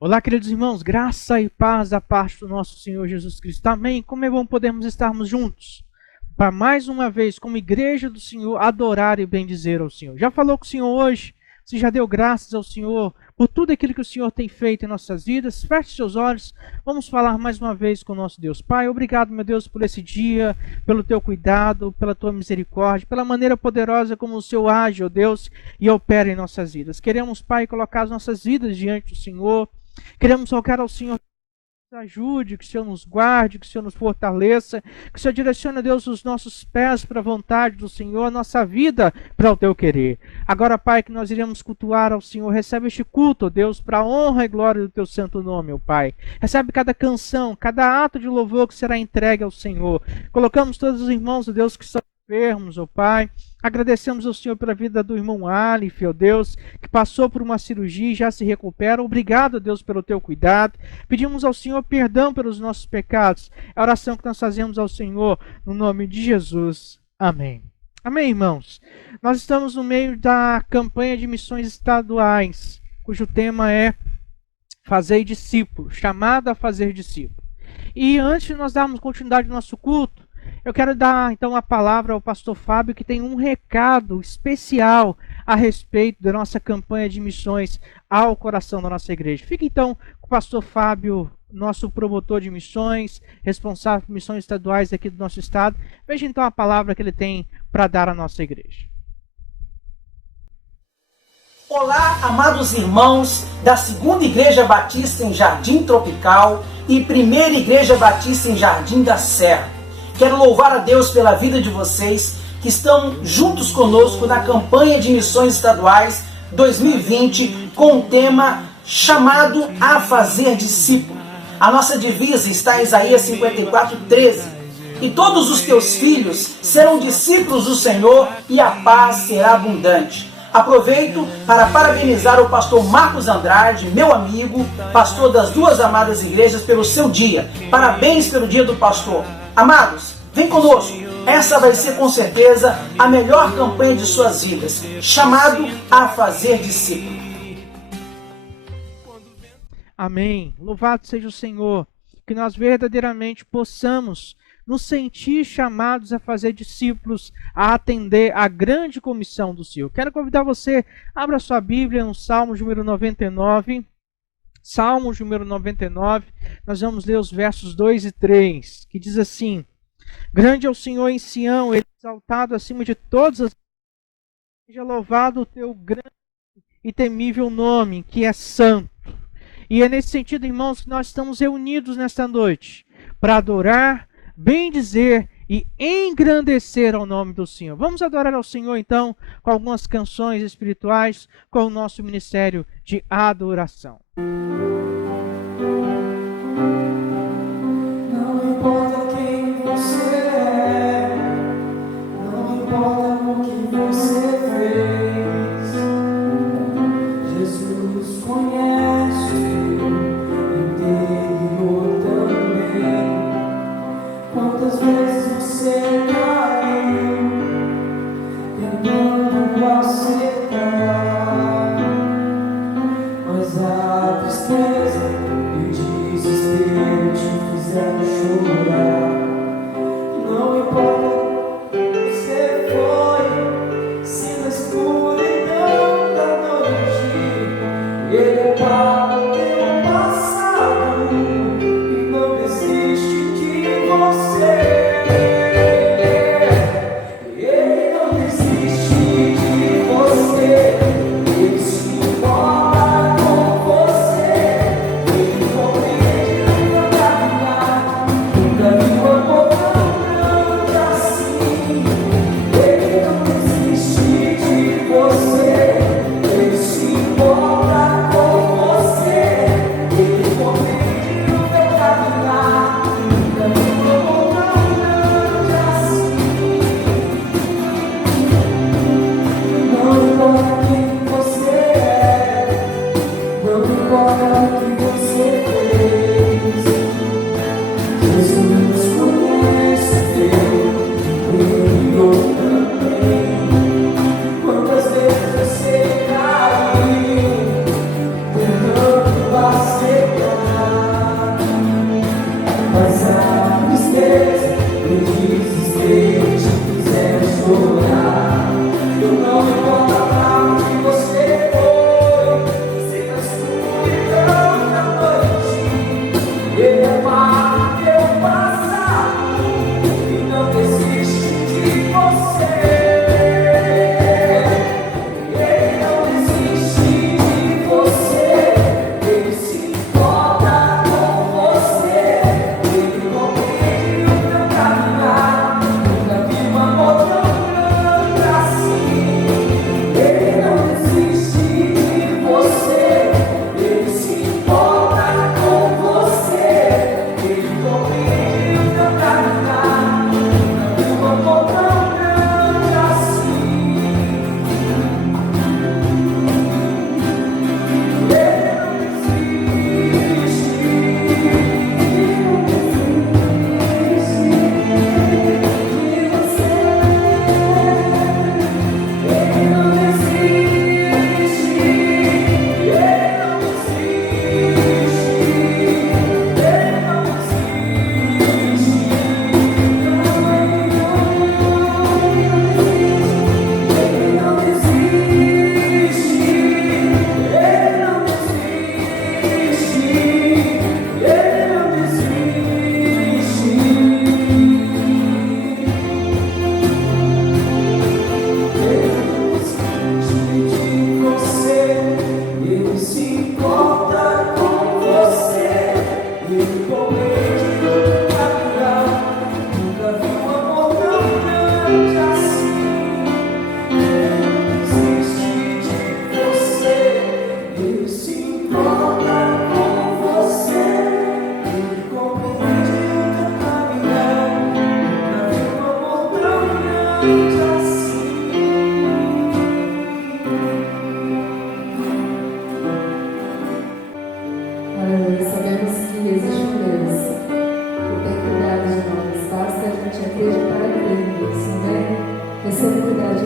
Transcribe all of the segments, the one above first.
Olá, queridos irmãos, graça e paz da parte do nosso Senhor Jesus Cristo. Amém. Como é bom podermos estarmos juntos para mais uma vez, como igreja do Senhor, adorar e bendizer ao Senhor. Já falou com o Senhor hoje? Você já deu graças ao Senhor por tudo aquilo que o Senhor tem feito em nossas vidas? Feche seus olhos, vamos falar mais uma vez com o nosso Deus. Pai, obrigado, meu Deus, por esse dia, pelo teu cuidado, pela tua misericórdia, pela maneira poderosa como o Senhor age, ó Deus, e opera em nossas vidas. Queremos, Pai, colocar as nossas vidas diante do Senhor. Queremos rogar ao Senhor que nos ajude, que o Senhor nos guarde, que o Senhor nos fortaleça, que o Senhor direcione, Deus, os nossos pés para a vontade do Senhor, a nossa vida para o teu querer. Agora, Pai, que nós iremos cultuar ao Senhor, recebe este culto, ó Deus, para a honra e glória do teu santo nome, ó Pai. Recebe cada canção, cada ato de louvor que será entregue ao Senhor. Colocamos todos os irmãos, ó Deus, que estão enfermos, ó Pai. Agradecemos ao Senhor pela vida do irmão Alif, ó Deus, que passou por uma cirurgia e já se recupera. Obrigado, Deus, pelo teu cuidado. Pedimos ao Senhor perdão pelos nossos pecados. É a oração que nós fazemos ao Senhor, no nome de Jesus. Amém. Amém, irmãos. Nós estamos no meio da campanha de missões estaduais, cujo tema é Fazer discípulos, chamado a fazer discípulos. E antes de nós darmos continuidade ao nosso culto, eu quero dar então a palavra ao pastor Fábio, que tem um recado especial a respeito da nossa campanha de missões ao coração da nossa igreja. Fique então com o pastor Fábio, nosso promotor de missões, responsável por missões estaduais aqui do nosso estado. Veja então a palavra que ele tem para dar à nossa igreja. Olá, amados irmãos da Segunda Igreja Batista em Jardim Tropical e Primeira Igreja Batista em Jardim da Serra. Quero louvar a Deus pela vida de vocês que estão juntos conosco na campanha de missões estaduais 2020 com o tema chamado a fazer discípulo. A nossa divisa está em Isaías 54:13. E todos os teus filhos serão discípulos do Senhor e a paz será abundante. Aproveito para parabenizar o pastor Marcos Andrade, meu amigo, pastor das duas amadas igrejas, pelo seu dia. Parabéns pelo dia do pastor. Amados, vem conosco. Essa vai ser com certeza a melhor campanha de suas vidas, chamado a fazer discípulo. Amém. Louvado seja o Senhor, que nós verdadeiramente possamos nos sentir chamados a fazer discípulos, a atender a grande comissão do Senhor. Quero convidar você, abra sua Bíblia no Salmo número 99. Salmo número 99, nós vamos ler os versos 2 e 3, que diz assim: Grande é o Senhor em Sião, ele é exaltado acima de todas as... Seja louvado o teu grande e temível nome, que é santo. E é nesse sentido, irmãos, que nós estamos reunidos nesta noite, para adorar, bendizer e engrandecer ao nome do Senhor. Vamos adorar ao Senhor, então, com algumas canções espirituais, com o nosso ministério de adoração. Não importa quem você é, não importa o que você fez, Jesus conhece o teu interior também. Quantas vezes você caiu, tentando acertar, mas a tristeza e o desespero te fizeram chorar. Não importa quem você foi, se na escuridão da noite Ele é para o teu passado e não desiste de você. Ele não desiste de você.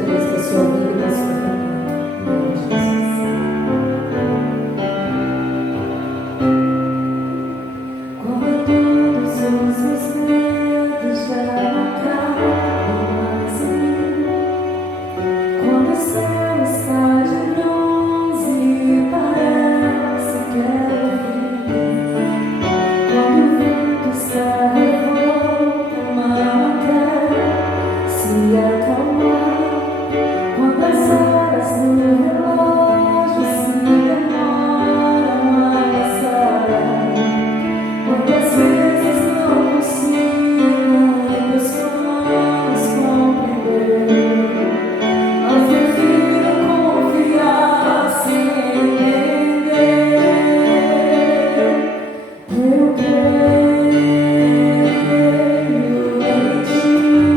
Deus para a sua vida e para a sua família. Quando todos os meus medos já não cabem mais em mim, quando o céu está de bronze e parece que é fim, quando o vento está revolto, uma quer se acalmar, quando as horas no relógio se demoram a passar, quantas vezes não consigo meus planos compreender, mas prefiro confiar sem entender. Eu creio em ti. Eu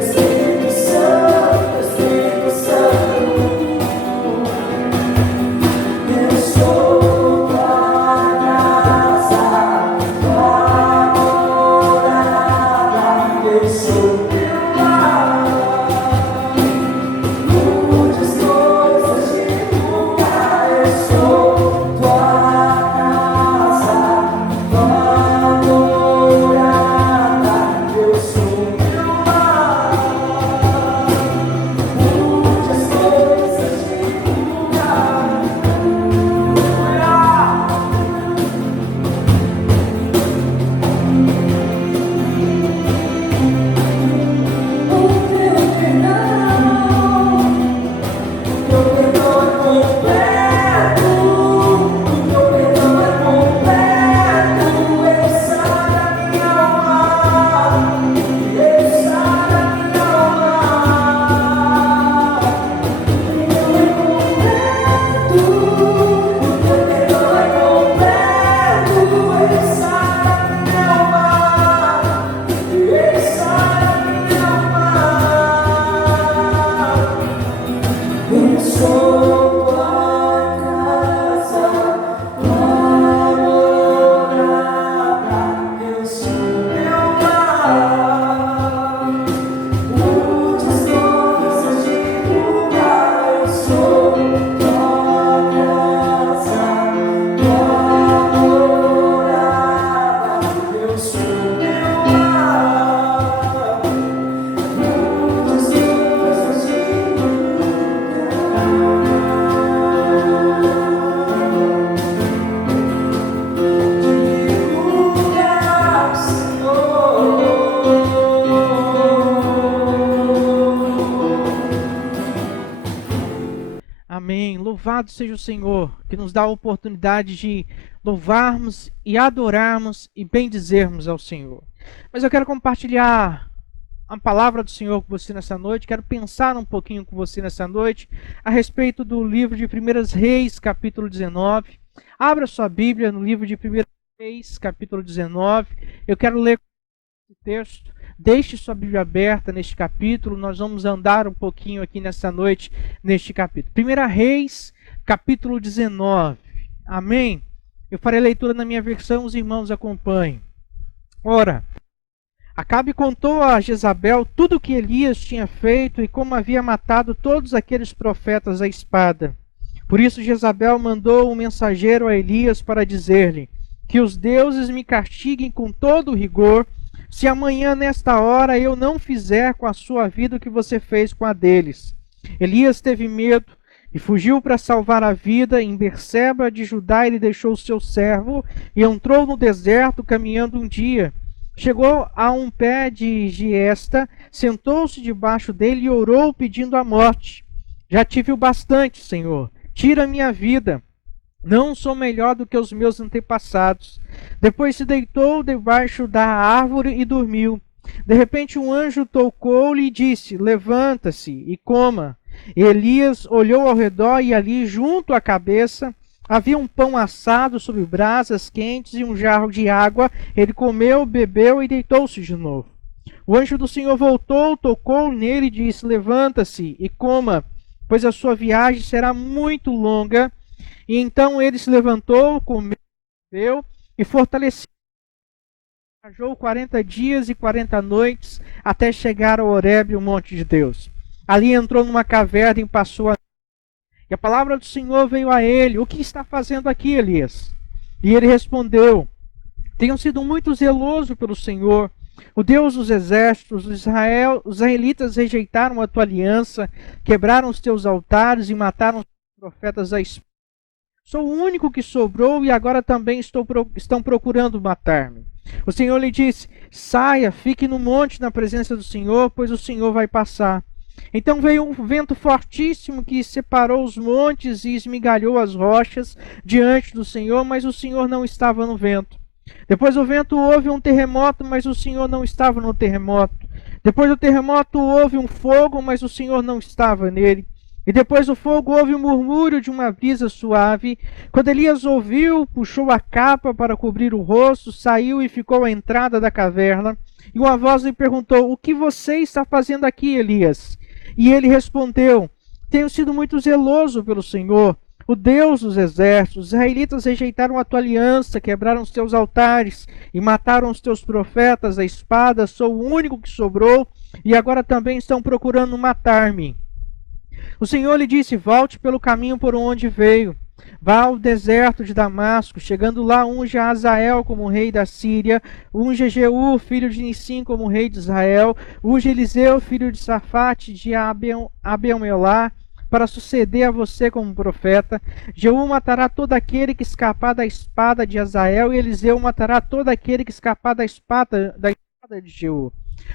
Espírito Amém. Louvado seja o Senhor, que nos dá a oportunidade de louvarmos e adorarmos e bendizermos ao Senhor. Mas eu quero compartilhar a palavra do Senhor com você nessa noite. Quero pensar um pouquinho com você nessa noite a respeito do livro de 1 Reis, capítulo 19. Abra sua Bíblia no livro de 1 Reis, capítulo 19. Eu quero ler esse texto. Deixe sua Bíblia aberta neste capítulo. Nós vamos andar um pouquinho aqui nessa noite, neste capítulo. 1 Reis, capítulo 19. Amém? Eu farei leitura na minha versão, os irmãos acompanhem. Ora, Acabe contou a Jezabel tudo o que Elias tinha feito e como havia matado todos aqueles profetas à espada. Por isso Jezabel mandou um mensageiro a Elias para dizer-lhe: que os deuses me castiguem com todo o rigor, se amanhã nesta hora eu não fizer com a sua vida o que você fez com a deles. Elias teve medo e fugiu para salvar a vida. Em Berseba de Judá ele deixou o seu servo e entrou no deserto caminhando um dia. Chegou a um pé de giesta, sentou-se debaixo dele e orou pedindo a morte. Já tive o bastante, Senhor, tira minha vida. Não sou melhor do que os meus antepassados. Depois se deitou debaixo da árvore e dormiu. De repente um anjo tocou-lhe e disse: levanta-se e coma. Elias olhou ao redor e ali, junto à cabeça, havia um pão assado sobre brasas quentes e um jarro de água. Ele comeu, bebeu e deitou-se de novo. O anjo do Senhor voltou, tocou nele e disse: levanta-se e coma, pois a sua viagem será muito longa. E então ele se levantou, comeu, bebeu e fortaleceu. Viajou 40 dias e 40 noites até chegar ao Horebe, o monte de Deus. Ali entrou numa caverna e passou a E a palavra do Senhor veio a ele: o que está fazendo aqui, Elias? E ele respondeu: tenho sido muito zeloso pelo Senhor, o Deus dos exércitos. Os israelitas rejeitaram a tua aliança, quebraram os teus altares e mataram os profetas à espada. Sou o único que sobrou e agora também estão procurando matar-me. O Senhor lhe disse: saia, fique no monte na presença do Senhor, pois o Senhor vai passar. Então veio um vento fortíssimo que separou os montes e esmigalhou as rochas diante do Senhor, mas o Senhor não estava no vento. Depois do vento houve um terremoto, mas o Senhor não estava no terremoto. Depois do terremoto houve um fogo, mas o Senhor não estava nele. E depois do fogo houve um murmúrio de uma brisa suave. Quando Elias ouviu, puxou a capa para cobrir o rosto, saiu e ficou à entrada da caverna. E uma voz lhe perguntou: o que você está fazendo aqui, Elias? E ele respondeu: tenho sido muito zeloso pelo Senhor, o Deus dos exércitos. Os israelitas rejeitaram a tua aliança, quebraram os teus altares e mataram os teus profetas à espada. Sou o único que sobrou e agora também estão procurando matar-me. O Senhor lhe disse: volte pelo caminho por onde veio. Vá ao deserto de Damasco. Chegando lá, unja Azael como rei da Síria, unja Jeú, filho de Nissim, como rei de Israel, unja Eliseu, filho de Safate, de Abel-Melá, para suceder a você como profeta. Jeú matará todo aquele que escapar da espada de Azael, e Eliseu matará todo aquele que escapar da espada de Jeú.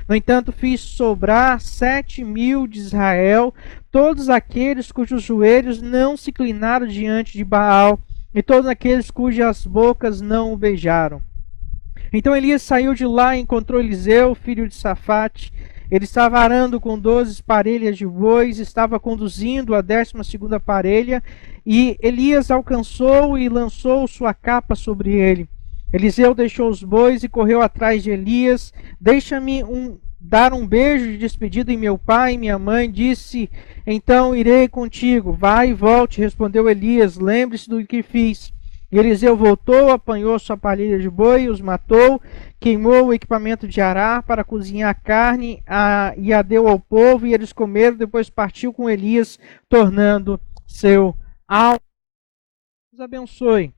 No entanto, fiz sobrar 7.000 de Israel, todos aqueles cujos joelhos não se inclinaram diante de Baal, e todos aqueles cujas bocas não o beijaram. Então Elias saiu de lá e encontrou Eliseu, filho de Safate. Ele estava arando com 12 parelhas de bois, estava conduzindo a 12ª parelha, e Elias alcançou e lançou sua capa sobre ele. Eliseu deixou os bois e correu atrás de Elias. Deixa-me dar um beijo de despedida em meu pai e minha mãe. Disse: então irei contigo. Vai e volte, respondeu Elias. Lembre-se do que fiz. E Eliseu voltou, apanhou sua palha de boi, os matou, queimou o equipamento de arar para cozinhar a carne e a deu ao povo, e eles comeram. Depois partiu com Elias, tornando seu alvo. Deus abençoe.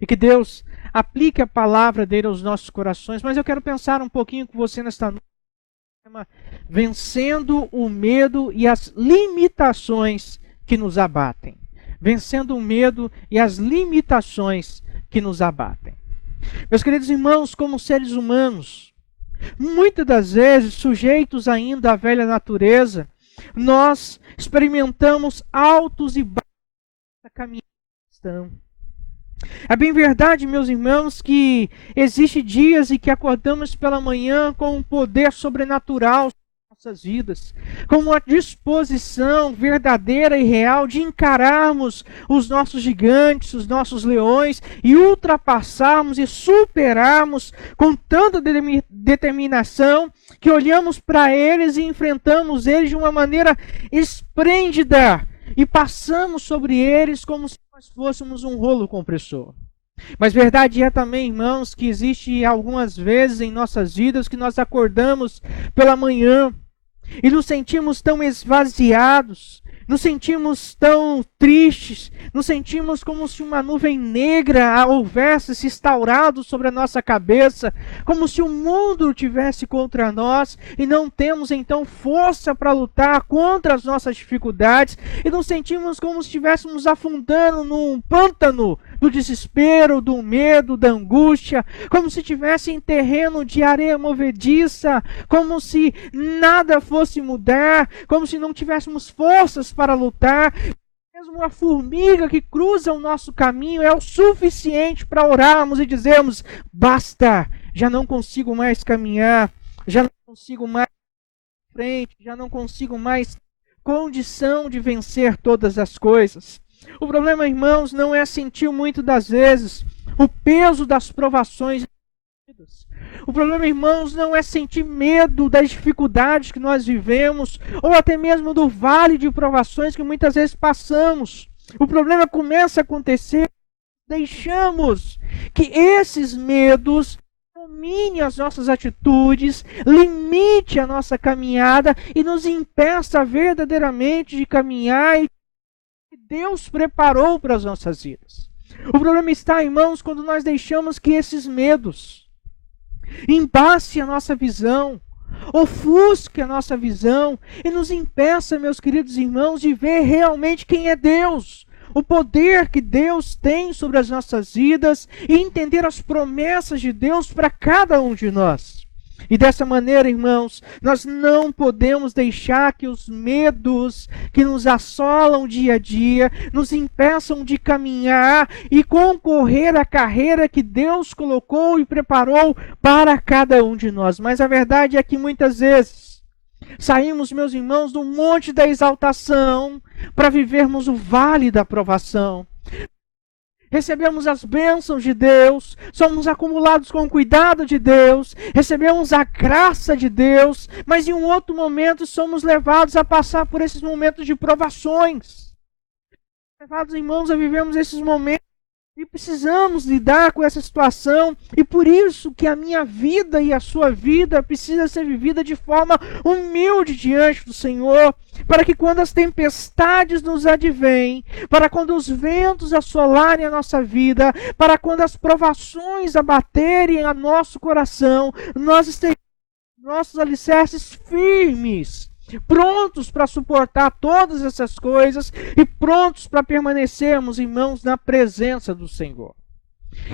E que Deus aplique a palavra dele aos nossos corações. Mas eu quero pensar um pouquinho com você nesta noite. Vencendo o medo e as limitações que nos abatem. Vencendo o medo e as limitações que nos abatem. Meus queridos irmãos, como seres humanos, muitas das vezes sujeitos ainda à velha natureza, nós experimentamos altos e baixos da caminhada cristã. É bem verdade, meus irmãos, que existem dias em que acordamos pela manhã com um poder sobrenatural em nossas vidas, com uma disposição verdadeira e real de encararmos os nossos gigantes, os nossos leões, e ultrapassarmos e superarmos com tanta determinação que olhamos para eles e enfrentamos eles de uma maneira esplêndida e passamos sobre eles como se nós fôssemos um rolo compressor. Mas verdade é também, irmãos, que existe algumas vezes em nossas vidas que nós acordamos pela manhã e nos sentimos tão esvaziados, nos sentimos tão tristes, nos sentimos como se uma nuvem negra houvesse se instaurado sobre a nossa cabeça, como se o mundo tivesse contra nós, e não temos então força para lutar contra as nossas dificuldades, e nos sentimos como se estivéssemos afundando num pântano do desespero, do medo, da angústia, como se estivesse em terreno de areia movediça, como se nada fosse mudar, como se não tivéssemos forças para lutar. Mesmo uma formiga que cruza o nosso caminho é o suficiente para orarmos e dizermos: basta, já não consigo mais caminhar, já não consigo mais ir em frente, já não consigo mais condição de vencer todas as coisas. O problema, irmãos, não é sentir muito das vezes o peso das provações. O problema, irmãos, não é sentir medo das dificuldades que nós vivemos, ou até mesmo do vale de provações que muitas vezes passamos. O problema começa a acontecer, deixamos que esses medos dominem as nossas atitudes, limite a nossa caminhada e nos impeça verdadeiramente de caminhar e que Deus preparou para as nossas vidas. O problema está, irmãos, quando nós deixamos que esses medos embace a nossa visão, ofusque a nossa visão e nos impeça, meus queridos irmãos, de ver realmente quem é Deus, o poder que Deus tem sobre as nossas vidas e entender as promessas de Deus para cada um de nós. E dessa maneira, irmãos, nós não podemos deixar que os medos que nos assolam dia a dia nos impeçam de caminhar e concorrer à carreira que Deus colocou e preparou para cada um de nós. Mas a verdade é que muitas vezes saímos, meus irmãos, do monte da exaltação para vivermos o vale da provação. Recebemos as bênçãos de Deus, somos acumulados com o cuidado de Deus, recebemos a graça de Deus, mas em um outro momento somos levados a passar por esses momentos de provações. Levados, irmãos, a vivermos esses momentos e precisamos lidar com essa situação, e por isso que a minha vida e a sua vida precisa ser vivida de forma humilde diante do Senhor, para que quando as tempestades nos advêm, para quando os ventos assolarem a nossa vida, para quando as provações abaterem a nosso coração, nós estejamos nossos alicerces firmes, prontos para suportar todas essas coisas e prontos para permanecermos, irmãos, na presença do Senhor.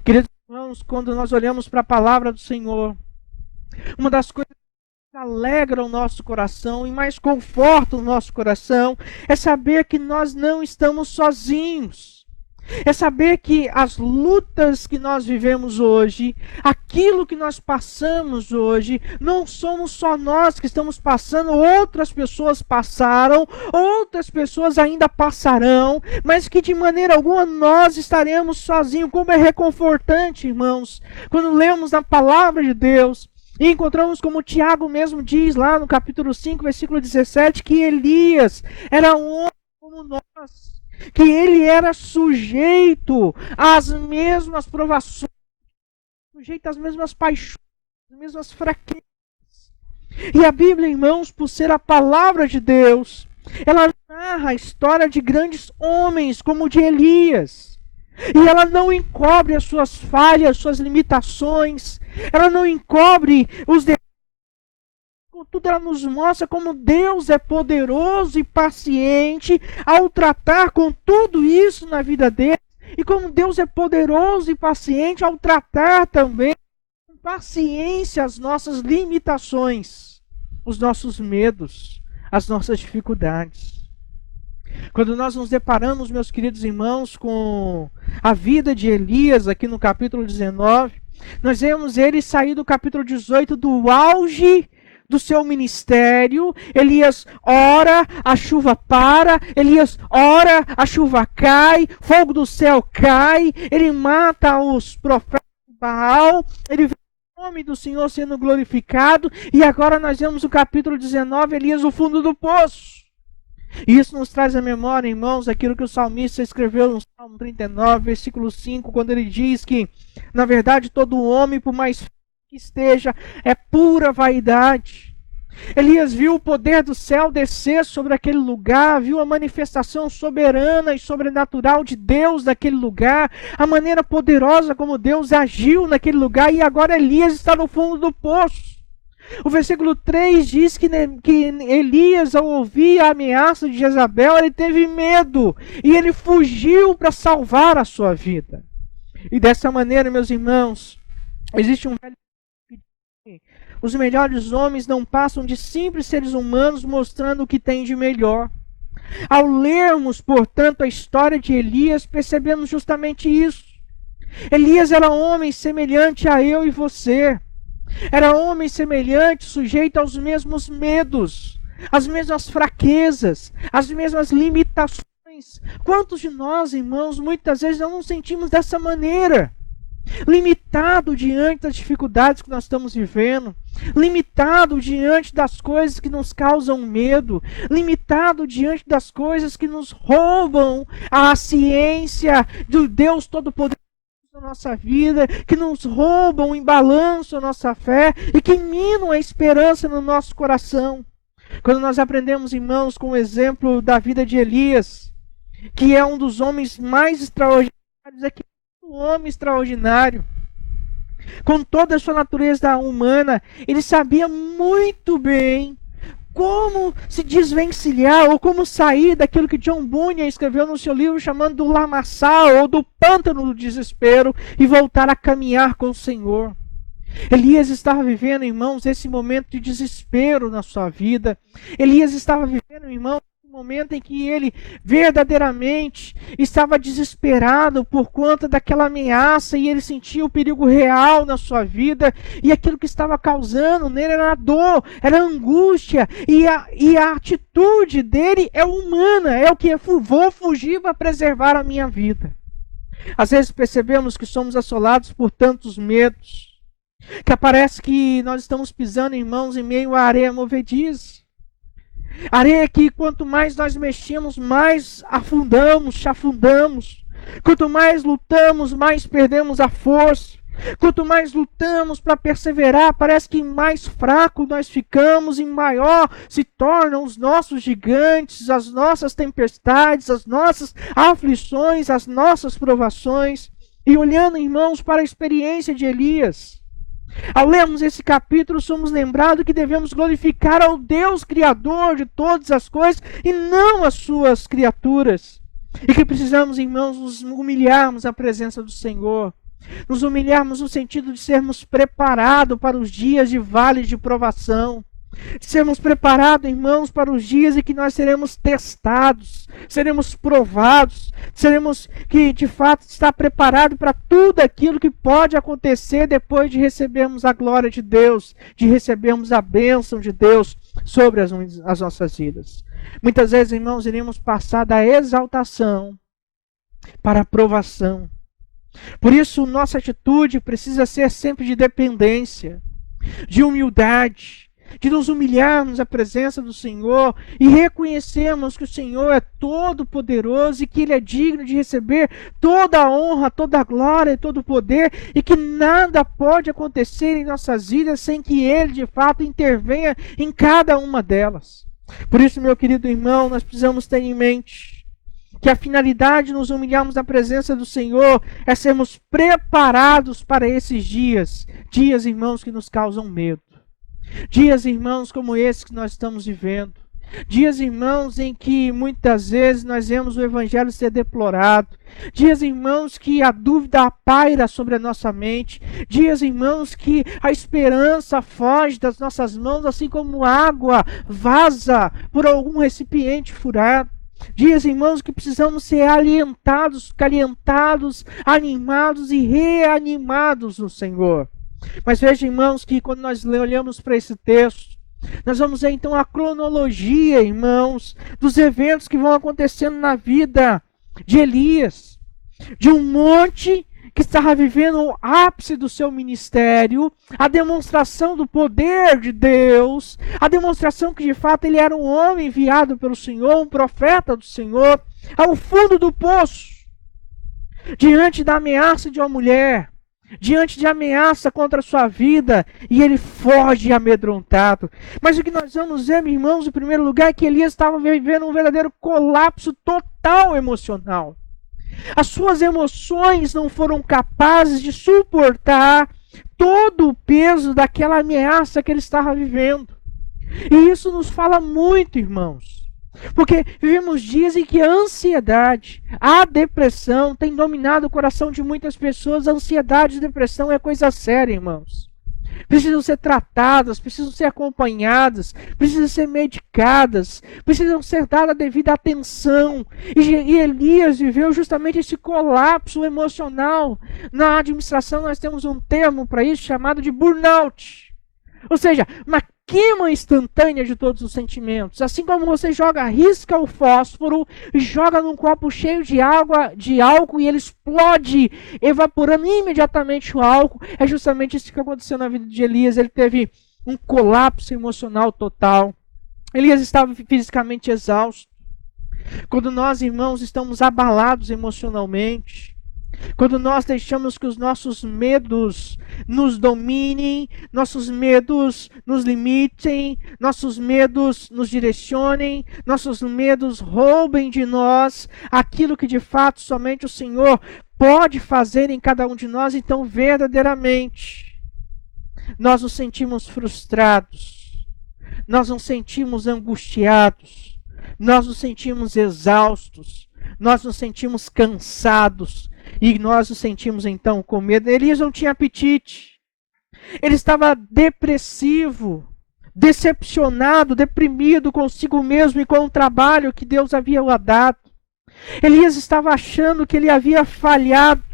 Queridos irmãos, quando nós olhamos para a palavra do Senhor, uma das coisas que alegra o nosso coração e mais conforta o nosso coração é saber que nós não estamos sozinhos. É saber que as lutas que nós vivemos hoje, aquilo que nós passamos hoje, não somos só nós que estamos passando, outras pessoas passaram, outras pessoas ainda passarão, mas que de maneira alguma nós estaremos sozinhos. Como é reconfortante, irmãos, quando lemos a palavra de Deus e encontramos, como Tiago mesmo diz lá no capítulo 5, versículo 17, que Elias era um homem como nós, que ele era sujeito às mesmas provações, sujeito às mesmas paixões, às mesmas fraquezas. E a Bíblia, irmãos, por ser a palavra de Deus, ela narra a história de grandes homens como o de Elias. E ela não encobre as suas falhas, suas limitações, ela não encobre os defeitos. Contudo, ela nos mostra como Deus é poderoso e paciente ao tratar com tudo isso na vida dele, e como Deus é poderoso e paciente ao tratar também com paciência as nossas limitações, os nossos medos, as nossas dificuldades. Quando nós nos deparamos, meus queridos irmãos, com a vida de Elias, aqui no capítulo 19, nós vemos ele sair do capítulo 18 do auge do seu ministério. Elias ora, a chuva para. Elias ora, a chuva cai. Fogo do céu cai. Ele mata os profetas de Baal. Ele vê o nome do Senhor sendo glorificado. E agora nós vemos o capítulo 19, Elias no fundo do poço. E isso nos traz à memória, irmãos, aquilo que o salmista escreveu no Salmo 39, versículo 5, quando ele diz que, na verdade, todo homem, por mais que esteja, é pura vaidade. Elias viu o poder do céu descer sobre aquele lugar, viu a manifestação soberana e sobrenatural de Deus naquele lugar, a maneira poderosa como Deus agiu naquele lugar, e agora Elias está no fundo do poço. O versículo 3 diz que Elias, ao ouvir a ameaça de Jezabel, ele teve medo e ele fugiu para salvar a sua vida. E dessa maneira, meus irmãos, existe um velho que diz: os melhores homens não passam de simples seres humanos mostrando o que têm de melhor. Ao lermos, portanto, a história de Elias, percebemos justamente isso. Elias era um homem semelhante a eu e você. Era homem semelhante, sujeito aos mesmos medos, às mesmas fraquezas, às mesmas limitações. Quantos de nós, irmãos, muitas vezes não nos sentimos dessa maneira? Limitado diante das dificuldades que nós estamos vivendo, limitado diante das coisas que nos causam medo, limitado diante das coisas que nos roubam a ciência do Deus Todo-Poderoso na nossa vida, que nos roubam em balanço a nossa fé e que minam a esperança no nosso coração. Quando nós aprendemos, irmãos, com o exemplo da vida de Elias, que é um dos homens mais extraordinários, é que é um homem extraordinário, com toda a sua natureza humana, ele sabia muito bem como se desvencilhar ou como sair daquilo que John Bunyan escreveu no seu livro chamando do lamaçal ou do pântano do desespero e voltar a caminhar com o Senhor. Elias estava vivendo, irmãos, esse momento de desespero na sua vida. Elias estava vivendo, irmãos, momento em que ele verdadeiramente estava desesperado por conta daquela ameaça e ele sentia o perigo real na sua vida, e aquilo que estava causando nele era a dor, era a angústia, e a atitude dele é humana, é o que vou fugir para preservar a minha vida. Às vezes percebemos que somos assolados por tantos medos, que parece que nós estamos pisando, irmãos, em meio à areia movediça. Areia que quanto mais nós mexemos, mais afundamos, chafundamos. Quanto mais lutamos, mais perdemos a força. Quanto mais lutamos para perseverar, parece que mais fraco nós ficamos e maior se tornam os nossos gigantes, as nossas tempestades, as nossas aflições, as nossas provações. E olhando, irmãos, para a experiência de Elias, ao lermos esse capítulo, somos lembrados que devemos glorificar ao Deus Criador de todas as coisas e não as suas criaturas. E que precisamos, irmãos, nos humilharmos à presença do Senhor. Nos humilharmos no sentido de sermos preparados para os dias de vale de provação. Sermos preparados, irmãos, para os dias em que nós seremos testados, seremos provados, seremos que de fato estar preparados para tudo aquilo que pode acontecer depois de recebermos a glória de Deus, de recebermos a bênção de Deus sobre as nossas vidas. Muitas vezes, irmãos, iremos passar da exaltação para a provação. Por isso, nossa atitude precisa ser sempre de dependência, de humildade, de nos humilharmos à presença do Senhor e reconhecermos que o Senhor é todo poderoso e que Ele é digno de receber toda a honra, toda a glória e todo o poder, e que nada pode acontecer em nossas vidas sem que Ele de fato intervenha em cada uma delas. Por isso, meu querido irmão, nós precisamos ter em mente que a finalidade de nos humilharmos na presença do Senhor é sermos preparados para esses dias, irmãos, que nos causam medo. Dias, irmãos, como esse que nós estamos vivendo. Dias, irmãos, em que muitas vezes nós vemos o evangelho ser deplorado. Dias, irmãos, que a dúvida paira sobre a nossa mente. Dias, irmãos, que a esperança foge das nossas mãos, assim como água vaza por algum recipiente furado. Dias, irmãos, que precisamos ser alientados, calientados, animados e reanimados no Senhor. Mas veja, irmãos, que quando nós olhamos para esse texto, nós vamos ver então a cronologia, irmãos, dos eventos que vão acontecendo na vida de Elias, de um monte que estava vivendo o ápice do seu ministério, a demonstração do poder de Deus, a demonstração que de fato ele era um homem enviado pelo Senhor, um profeta do Senhor, ao fundo do poço, diante da ameaça de uma mulher, diante de ameaça contra a sua vida, e ele foge amedrontado. Mas o que nós vamos ver, irmãos, em primeiro lugar, é que Elias estava vivendo um verdadeiro colapso total emocional. As suas emoções não foram capazes de suportar todo o peso daquela ameaça que ele estava vivendo. E isso nos fala muito, irmãos. Porque vivemos dias em que a ansiedade, a depressão tem dominado o coração de muitas pessoas. A ansiedade e a depressão é coisa séria, irmãos. Precisam ser tratadas, precisam ser acompanhadas, precisam ser medicadas, precisam ser dadas a devida atenção. E Elias viveu justamente esse colapso emocional. Na administração nós temos um termo para isso chamado de burnout. Ou seja, uma queima instantânea de todos os sentimentos. Assim como você risca o fósforo e joga num copo cheio de água, de álcool, e ele explode, evaporando imediatamente o álcool. É justamente isso que aconteceu na vida de Elias. Ele teve um colapso emocional total. Elias estava fisicamente exausto. Quando nós, irmãos, estamos abalados emocionalmente, quando nós deixamos que os nossos medos nos dominem, nossos medos nos limitem, nossos medos nos direcionem, nossos medos roubem de nós aquilo que de fato somente o Senhor pode fazer em cada um de nós, então verdadeiramente nós nos sentimos frustrados, nós nos sentimos angustiados, nós nos sentimos exaustos, nós nos sentimos cansados, e nós nos sentimos então com medo. Elias não tinha apetite. Ele estava depressivo, decepcionado, deprimido consigo mesmo e com o trabalho que Deus havia dado. Elias estava achando que ele havia falhado.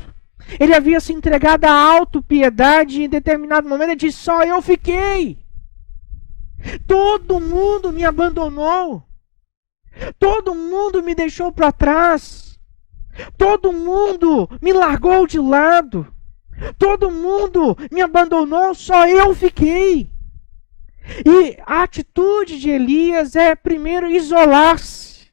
Ele havia se entregado à autopiedade e em determinado momento ele disse: só eu fiquei. Todo mundo me abandonou. Todo mundo me deixou para trás. Todo mundo me largou de lado. Todo mundo me abandonou, só eu fiquei. E a atitude de Elias é primeiro isolar-se.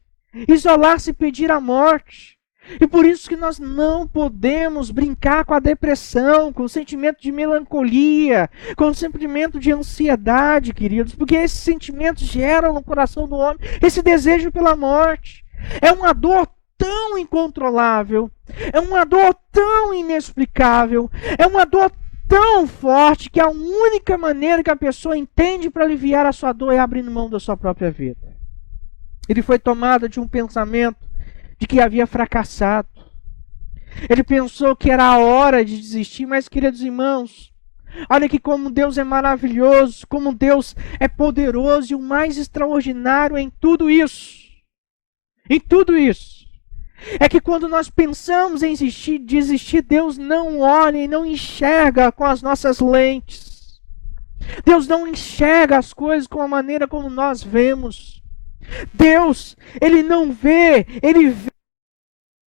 Isolar-se e pedir a morte. E por isso que nós não podemos brincar com a depressão, com o sentimento de melancolia, com o sentimento de ansiedade, queridos, porque esses sentimentos geram no coração do homem esse desejo pela morte. É uma dor tão incontrolável, é uma dor tão inexplicável, é uma dor tão forte que a única maneira que a pessoa entende para aliviar a sua dor é abrindo mão da sua própria vida. Ele foi tomado de um pensamento de que havia fracassado. Ele pensou que era a hora de desistir, mas, queridos irmãos, olha que como Deus é maravilhoso, como Deus é poderoso, e o mais extraordinário em tudo isso, é que quando nós pensamos em desistir, Deus não olha e não enxerga com as nossas lentes. Deus não enxerga as coisas com a maneira como nós vemos. Deus, Ele não vê, Ele vê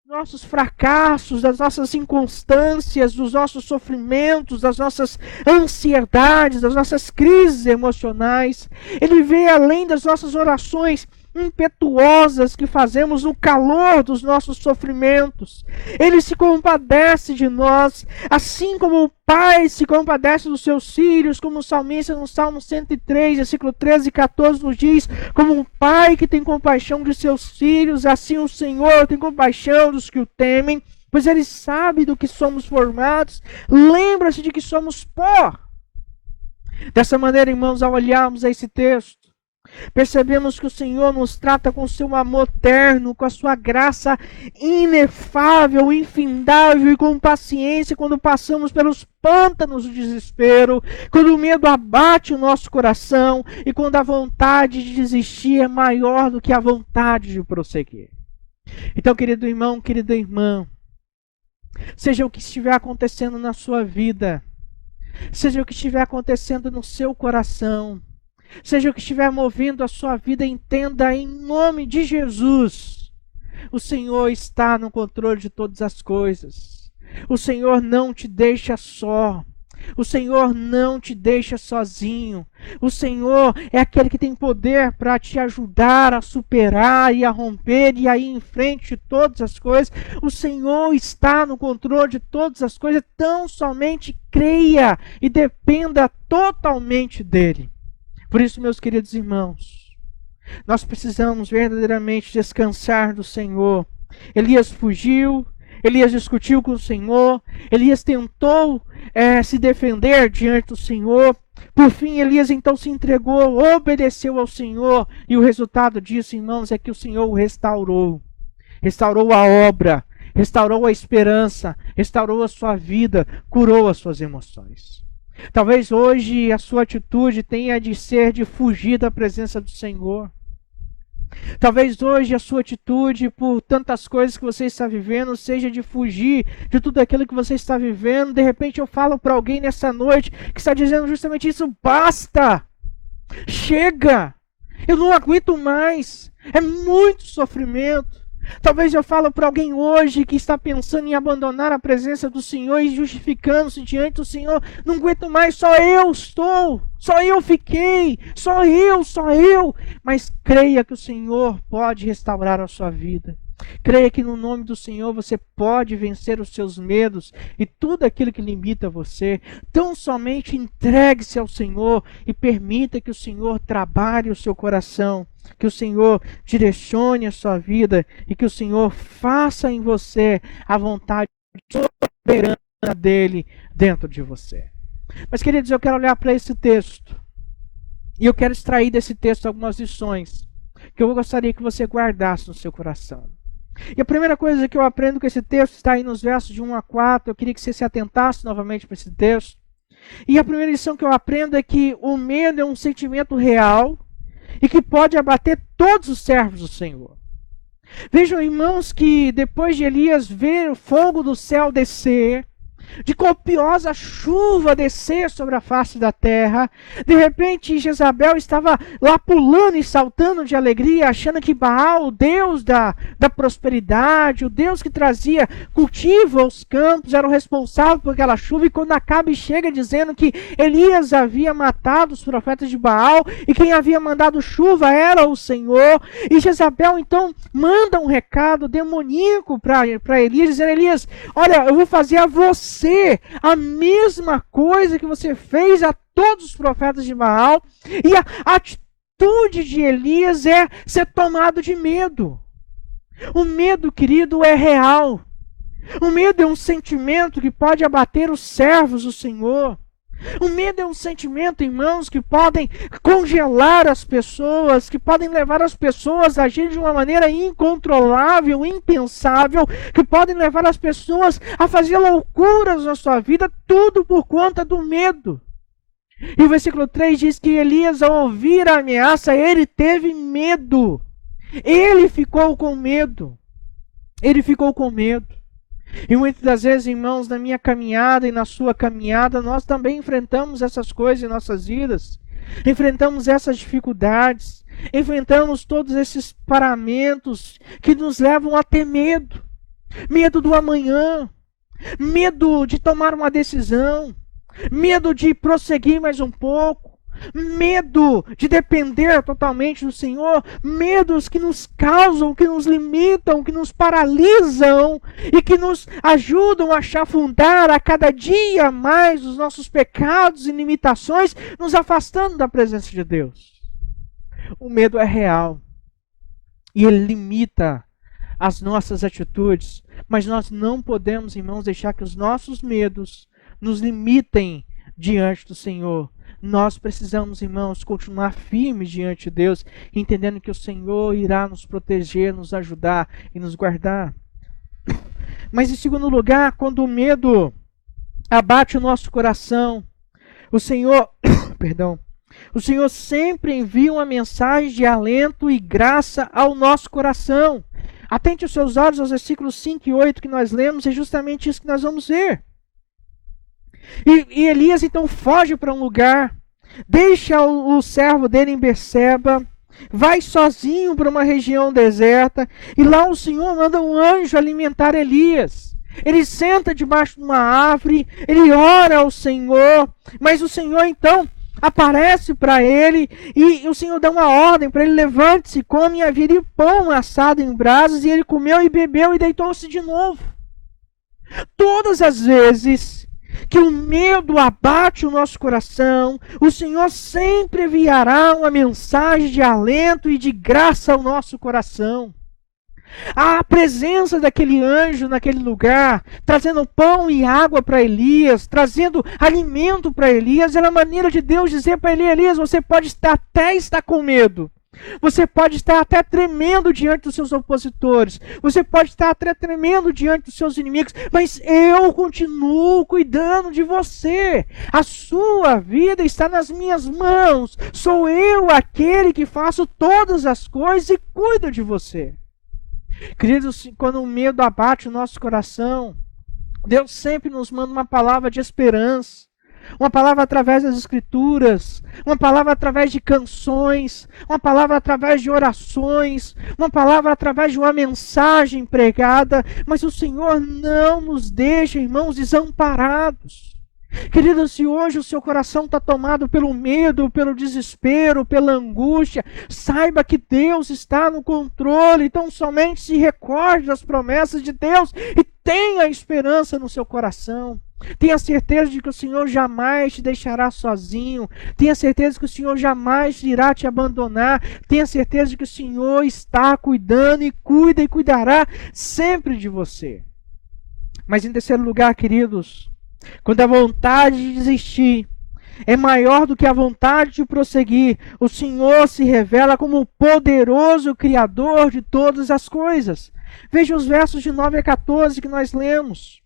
os nossos fracassos, das nossas inconstâncias, dos nossos sofrimentos, das nossas ansiedades, das nossas crises emocionais. Ele vê além das nossas orações impetuosas que fazemos no calor dos nossos sofrimentos. Ele se compadece de nós, assim como o pai se compadece dos seus filhos, como o salmista no Salmo 103, versículo 13 e 14 nos diz: como um pai que tem compaixão de seus filhos, assim o Senhor tem compaixão dos que o temem, pois Ele sabe do que somos formados, lembra-se de que somos pó. Dessa maneira, irmãos, ao olharmos a esse texto, Percebemos que o Senhor nos trata com seu amor terno, com a sua graça inefável, infindável e com paciência quando passamos pelos pântanos do desespero, quando o medo abate o nosso coração e quando a vontade de desistir é maior do que a vontade de prosseguir. Então, querido irmão, querida irmã, seja o que estiver acontecendo na sua vida, seja o que estiver acontecendo no seu coração, seja o que estiver movendo a sua vida, entenda em nome de Jesus: o Senhor está no controle de todas as coisas. O Senhor não te deixa só. O Senhor não te deixa sozinho. O Senhor é aquele que tem poder para te ajudar a superar e a romper e a ir em frente de todas as coisas. O Senhor está no controle de todas as coisas. Tão somente creia e dependa totalmente dele. Por isso, meus queridos irmãos, nós precisamos verdadeiramente descansar do Senhor. Elias fugiu, Elias discutiu com o Senhor, Elias tentou se defender diante do Senhor. Por fim, Elias então se entregou, obedeceu ao Senhor, e o resultado disso, irmãos, é que o Senhor o restaurou. Restaurou a obra, restaurou a esperança, restaurou a sua vida, curou as suas emoções. Talvez hoje a sua atitude tenha de ser de fugir da presença do Senhor. Talvez hoje a sua atitude, por tantas coisas que você está vivendo, seja de fugir de tudo aquilo que você está vivendo. De repente eu falo para alguém nessa noite que está dizendo justamente isso: basta! Chega! Eu não aguento mais! É muito sofrimento. Talvez eu falo para alguém hoje que está pensando em abandonar a presença do Senhor e justificando-se diante do Senhor: não aguento mais, só eu estou, só eu fiquei, só eu. Mas creia que o Senhor pode restaurar a sua vida. Creia que no nome do Senhor você pode vencer os seus medos e tudo aquilo que limita você. Tão somente entregue-se ao Senhor e permita que o Senhor trabalhe o seu coração, que o Senhor direcione a sua vida e que o Senhor faça em você a vontade soberana dele dentro de você. Mas, queridos, eu quero olhar para esse texto e eu quero extrair desse texto algumas lições que eu gostaria que você guardasse no seu coração. E a primeira coisa que eu aprendo com esse texto está aí nos versos de 1 a 4. Eu queria que você se atentasse novamente para esse texto. E a primeira lição que eu aprendo é que o medo é um sentimento real e que pode abater todos os servos do Senhor. Vejam, irmãos, que depois de Elias ver o fogo do céu descer, de copiosa chuva descer sobre a face da terra, de repente Jezabel estava lá pulando e saltando de alegria, achando que Baal, o Deus da prosperidade, o Deus que trazia cultivo aos campos, era o responsável por aquela chuva. E quando Acabe chega dizendo que Elias havia matado os profetas de Baal e quem havia mandado chuva era o Senhor, e Jezabel então manda um recado demoníaco para Elias, dizendo: Elias, olha, eu vou fazer a você a mesma coisa que você fez a todos os profetas de Baal. E a atitude de Elias é ser tomado de medo. O medo, querido, é real. O medo é um sentimento que pode abater os servos do Senhor. O medo é um sentimento, irmãos, que podem congelar as pessoas, que podem levar as pessoas a agir de uma maneira incontrolável, impensável, que podem levar as pessoas a fazer loucuras na sua vida, tudo por conta do medo. E o versículo 3 diz que Elias, ao ouvir a ameaça, ele teve medo. Ele ficou com medo. Ele ficou com medo. E muitas das vezes, irmãos, na minha caminhada e na sua caminhada, nós também enfrentamos essas coisas em nossas vidas. Enfrentamos essas dificuldades. Enfrentamos todos esses paramentos que nos levam a ter medo. Medo do amanhã. Medo de tomar uma decisão. Medo de prosseguir mais um pouco. Medo de depender totalmente do Senhor. Medos que nos causam, que nos limitam, que nos paralisam e que nos ajudam a chafurdar a cada dia mais os nossos pecados e limitações, nos afastando da presença de Deus. O medo é real e ele limita as nossas atitudes, mas nós não podemos, irmãos, deixar que os nossos medos nos limitem diante do Senhor. Nós precisamos, irmãos, continuar firmes diante de Deus, entendendo que o Senhor irá nos proteger, nos ajudar e nos guardar. Mas em segundo lugar, quando o medo abate o nosso coração, o Senhor, o Senhor sempre envia uma mensagem de alento e graça ao nosso coração. Atente os seus olhos aos versículos 5 e 8 que nós lemos, é justamente isso que nós vamos ver. E Elias então foge para um lugar, deixa o servo dele em Berseba, vai sozinho para uma região deserta, e lá o Senhor manda um anjo alimentar Elias. Ele senta debaixo de uma árvore, ele ora ao Senhor, mas o Senhor então aparece para ele, e o Senhor dá uma ordem para ele: levante-se, come, e havia pão assado em brasas, e ele comeu e bebeu e deitou-se de novo. Todas as vezes que o medo abate o nosso coração, o Senhor sempre enviará uma mensagem de alento e de graça ao nosso coração. A presença daquele anjo naquele lugar, trazendo pão e água para Elias, trazendo alimento para Elias, era a maneira de Deus dizer para ele: Elias, você pode até estar com medo, você pode estar até tremendo diante dos seus opositores, você pode estar até tremendo diante dos seus inimigos, mas eu continuo cuidando de você. A sua vida está nas minhas mãos. Sou eu aquele que faço todas as coisas e cuido de você. Queridos, quando o medo abate o nosso coração, Deus sempre nos manda uma palavra de esperança, uma palavra através das Escrituras, uma palavra através de canções, uma palavra através de orações, uma palavra através de uma mensagem pregada, mas o Senhor não nos deixa, irmãos, desamparados. Querido, se hoje o seu coração está tomado pelo medo, pelo desespero, pela angústia, saiba que Deus está no controle. Então somente se recorde das promessas de Deus e tenha esperança no seu coração. Tenha certeza de que o Senhor jamais te deixará sozinho. Tenha certeza que o Senhor jamais irá te abandonar. Tenha certeza de que o Senhor está cuidando e cuida e cuidará sempre de você. Mas em terceiro lugar, queridos, quando a vontade de desistir é maior do que a vontade de prosseguir, o Senhor se revela como o poderoso Criador de todas as coisas. Veja os versos de 9 a 14 que nós lemos.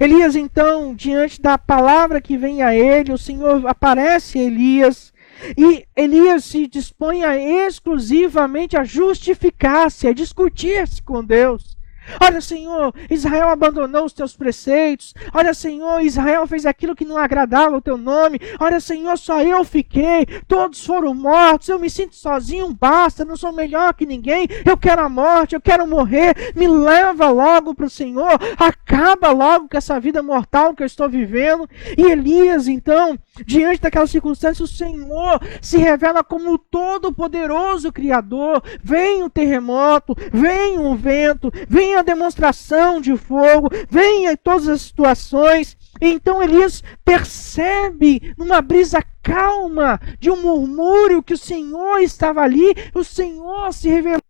Elias então, diante da palavra que vem a ele, o Senhor aparece a Elias, e Elias se dispõe exclusivamente a justificar-se, a discutir-se com Deus. Olha, Senhor, Israel abandonou os teus preceitos. Olha, Senhor, Israel fez aquilo que não agradava ao teu nome. Olha, Senhor, só eu fiquei, todos foram mortos, eu me sinto sozinho, basta, não sou melhor que ninguém, eu quero a morte, eu quero morrer, me leva logo para o Senhor, acaba logo com essa vida mortal que eu estou vivendo. E Elias, então, diante daquela circunstância, o Senhor se revela como o todo-poderoso Criador. Vem o terremoto, vem o vento, vem a demonstração de fogo, vem em todas as situações. Então Elias percebe numa brisa calma de um murmúrio que o Senhor estava ali, o Senhor se revelou.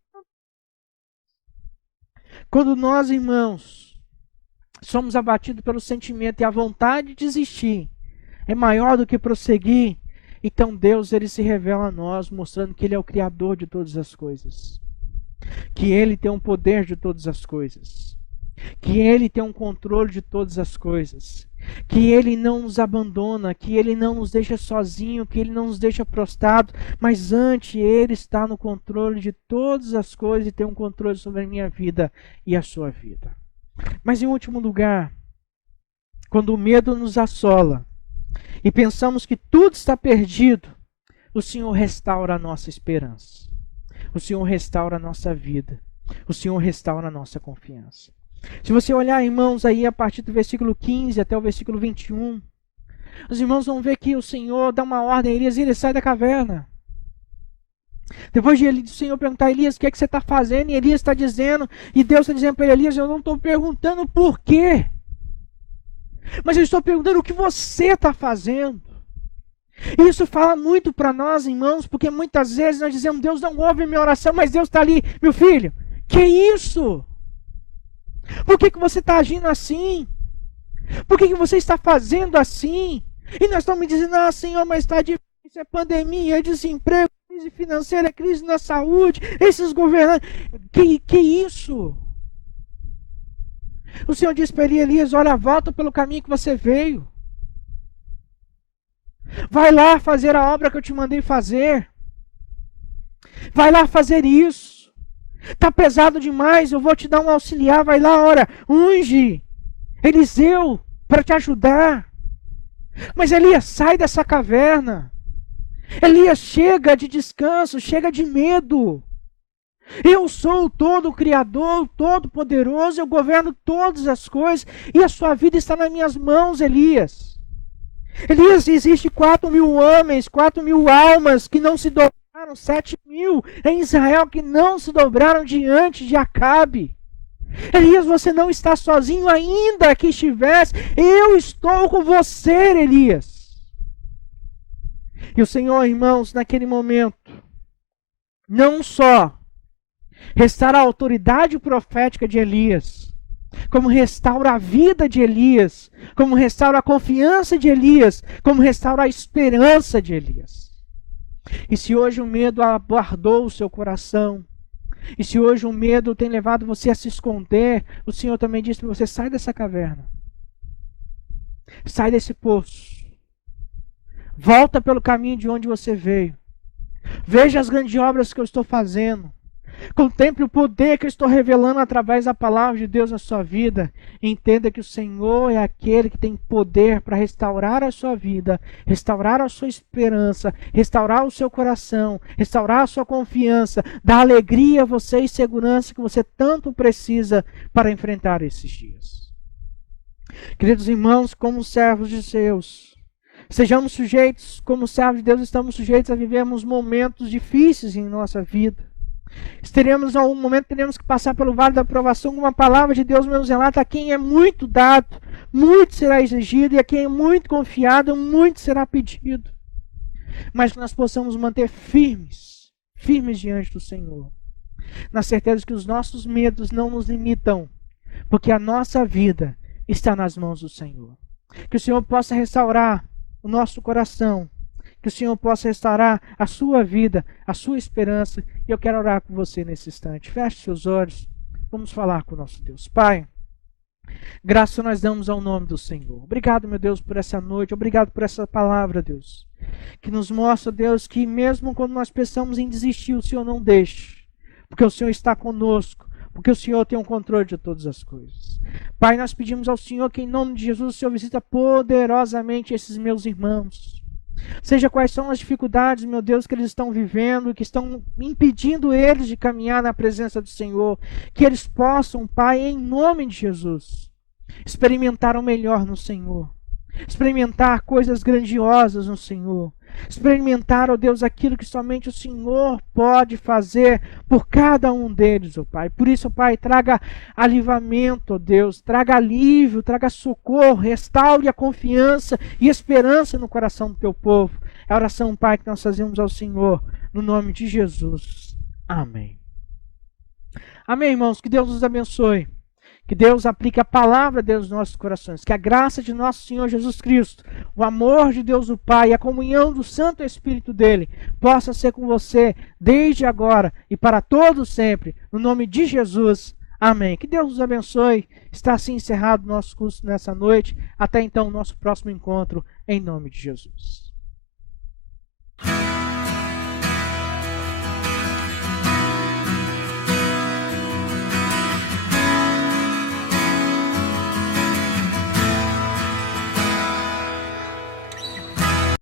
Quando nós, irmãos, somos abatidos pelo sentimento e a vontade de desistir é maior do que prosseguir, então Deus, ele se revela a nós, mostrando que ele é o Criador de todas as coisas, que ele tem um poder de todas as coisas, que ele tem um controle de todas as coisas, que ele não nos abandona, que ele não nos deixa sozinho, que ele não nos deixa prostrado, mas antes ele está no controle de todas as coisas e tem um controle sobre a minha vida e a sua vida. Mas em último lugar, quando o medo nos assola e pensamos que tudo está perdido, o Senhor restaura a nossa esperança. O Senhor restaura a nossa vida. O Senhor restaura a nossa confiança. Se você olhar, irmãos, aí a partir do versículo 15 até o versículo 21, os irmãos vão ver que o Senhor dá uma ordem a Elias e ele sai da caverna. Depois de o Senhor perguntar a Elias, o que é que você está fazendo? E Elias está dizendo, e Deus está dizendo para ele: Elias, eu não estou perguntando por quê, mas eu estou perguntando o que você está fazendo. E isso fala muito para nós, irmãos, porque muitas vezes nós dizemos: Deus não ouve minha oração, mas Deus está ali. Meu filho, que isso? Por que você está agindo assim? Por que você está fazendo assim? E nós estamos dizendo, ah, Senhor, mas está difícil, é pandemia, é desemprego, crise financeira, crise na saúde, esses governantes. Que isso? O Senhor disse para Elias, olha, volta pelo caminho que você veio. Vai lá fazer a obra que eu te mandei fazer. Vai lá fazer isso. Está pesado demais, eu vou te dar um auxiliar. Vai lá, ora, unge Eliseu para te ajudar. Mas Elias, sai dessa caverna. Elias, chega de descanso, chega de medo. Eu sou o todo-criador, o todo-poderoso, eu governo todas as coisas e a sua vida está nas minhas mãos, Elias. Elias, existe 4.000 homens, 4.000 almas que não se dobraram, 7.000 em Israel que não se dobraram diante de Acabe. Elias, você não está sozinho, ainda que estivesse, eu estou com você, Elias. E o Senhor, irmãos, naquele momento, não só restaura a autoridade profética de Elias, como restaura a vida de Elias, como restaura a confiança de Elias, como restaura a esperança de Elias. E se hoje o medo abordou o seu coração, e se hoje o medo tem levado você a se esconder, o Senhor também diz para você, sai dessa caverna. Sai desse poço. Volta pelo caminho de onde você veio. Veja as grandes obras que eu estou fazendo. Contemple o poder que eu estou revelando através da palavra de Deus na sua vida. Entenda que o Senhor é aquele que tem poder para restaurar a sua vida, restaurar a sua esperança, restaurar o seu coração, restaurar a sua confiança, dar alegria a você e segurança que você tanto precisa para enfrentar esses dias. Queridos irmãos, como servos de Deus, sejamos sujeitos, como servos de Deus, estamos sujeitos a vivermos momentos difíceis em nossa vida. Teremos algum momento, teremos que passar pelo vale da aprovação, como a palavra de Deus nos relata, a quem é muito dado, muito será exigido, e a quem é muito confiado, muito será pedido. Mas que nós possamos manter firmes diante do Senhor, na certeza de que os nossos medos não nos limitam, porque a nossa vida está nas mãos do Senhor. Que o Senhor possa restaurar o nosso coração, que o Senhor possa restaurar a sua vida, a sua esperança. E eu quero orar com você nesse instante. Feche seus olhos. Vamos falar com o nosso Deus. Pai, graça nós damos ao nome do Senhor. Obrigado, meu Deus, por essa noite. Obrigado por essa palavra, Deus. Que nos mostra, Deus, que mesmo quando nós pensamos em desistir, o Senhor não deixe. Porque o Senhor está conosco. Porque o Senhor tem o controle de todas as coisas. Pai, nós pedimos ao Senhor que em nome de Jesus o Senhor visita poderosamente esses meus irmãos. Seja quais são as dificuldades, meu Deus, que eles estão vivendo, que estão impedindo eles de caminhar na presença do Senhor, que eles possam, Pai, em nome de Jesus, experimentar o melhor no Senhor, experimentar coisas grandiosas no Senhor, experimentar, ó Deus, aquilo que somente o Senhor pode fazer por cada um deles, ó Pai. Por isso, ó Pai, traga alivamento, ó Deus, traga alívio, traga socorro, restaure a confiança e esperança no coração do teu povo. É a oração, Pai, que nós fazemos ao Senhor, no nome de Jesus. Amém. Amém, irmãos, que Deus nos abençoe. Que Deus aplique a palavra de Deus nos nossos corações. Que a graça de nosso Senhor Jesus Cristo, o amor de Deus o Pai e a comunhão do Santo Espírito dele possa ser com você desde agora e para todos sempre. No nome de Jesus. Amém. Que Deus nos abençoe. Está assim encerrado o nosso curso nessa noite. Até então, o nosso próximo encontro em nome de Jesus.